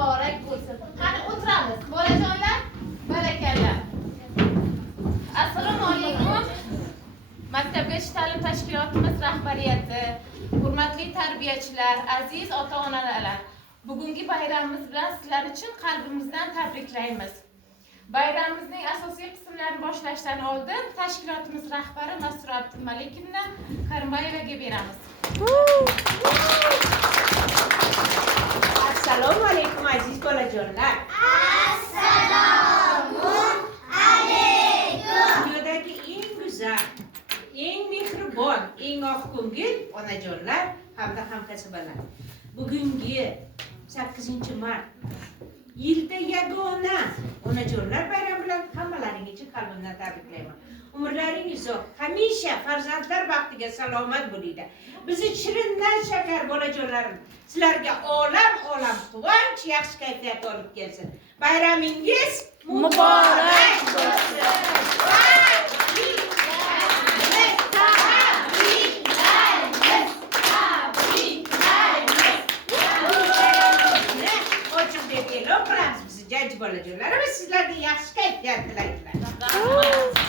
muborak bo'lsin. Qani o'tiramiz. Bolajonlar, barakallah. Assalomu alaykum. Maktabgacha ta'lim tashkilotimiz rahbariyati, hurmatli tarbiyachilar, aziz ota-onalar. Bugungi bayramimiz bilan sizlar uchun qalbimizdan tabriklaymiz. Bayramimizning asosiy qismlarini boshlashdan oldin tashkilotimiz rahbari Masrur Abdumalikovni Karimbayevaga beramiz. Assalomu alaykum aziz bolajonlar. Assalomu alaykum. Dunyodagi eng go'zal, eng mehribon, eng oqko'ngil onajonlar hamda hamkasbalar. Bugungi 8-mart yilda yagona onajonlar bayrami bilan hammalaringizni qalbimdan tabriklayman. Umrlaringiz uzoq, hamisha farzandlar baxtiga salomat bo'linglar. Bizni shirindan shakar bolajonlarim sizlarga olam quvonch, yaxshi kayfiyat olib kelsin. Bayramingiz muborak bo'lsin. Ochiq deb e'lon qilamiz bizni jajji bolajonlarimiz sizlarga yaxshi kayfiyat tilaydilar.